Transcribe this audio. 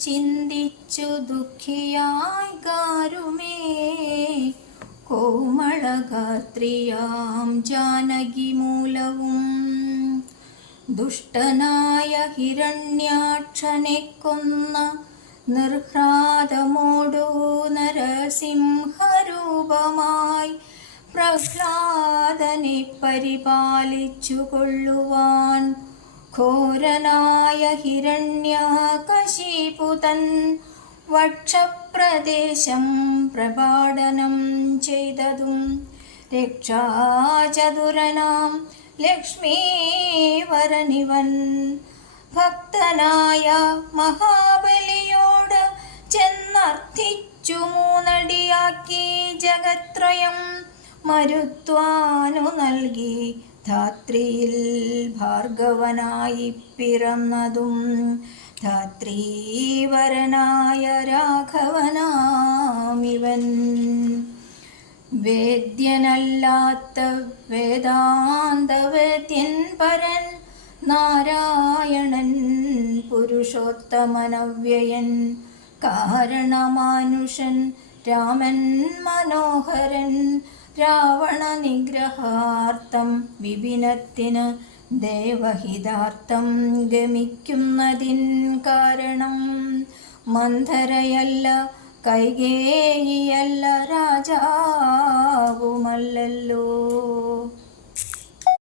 ചിന്തിച്ചു ദുഃഖിയായി കാരുമേ കോമളഗാത്രിയാം ജാനകി മൂലവും. ദുഷ്ടനായ ഹിരണ്യാക്ഷനെ കൊന്ന നിർഹ്രാദമോടു നരസിംഹരൂപമായി പ്രഹ്ലാദനെ പരിപാലിച്ചു കൊള്ളുവാൻ ഘോരനായ ഹിരണ്യകശിപുതൻ വക്ഷപ്രദേശം പ്രപാടനം ചെയ്തതും രക്ഷാചതുരനാം ലക്ഷ്മീവരനിവൻ. ഭക്തനായ മഹാബലിയോട് ചെന്നർത്ഥിച്ചു മൂന്നടിയാക്കി ജഗത്രയം മരുത്വാനു നൽകി ധാത്രിയിൽ ഭാർഗവനായി പിറന്നതും ധാത്രീവരനായ രാഘവനാമിവൻ. വേദ്യനല്ലാത്ത വേദാന്തവേദ്യൻ പരൻ നാരായണൻ പുരുഷോത്തമനവ്യയൻ കാരണമാനുഷൻ രാമൻ മനോഹരൻ രാവണ നിഗ്രഹാർത്ഥം വിപിനത്തിന് ദേവഹിതാർത്ഥം ഗമിക്കുന്നതിൻ കാരണം. മന്ധരയല്ല കൈകേയിയല്ല രാജാവുമല്ലല്ലോ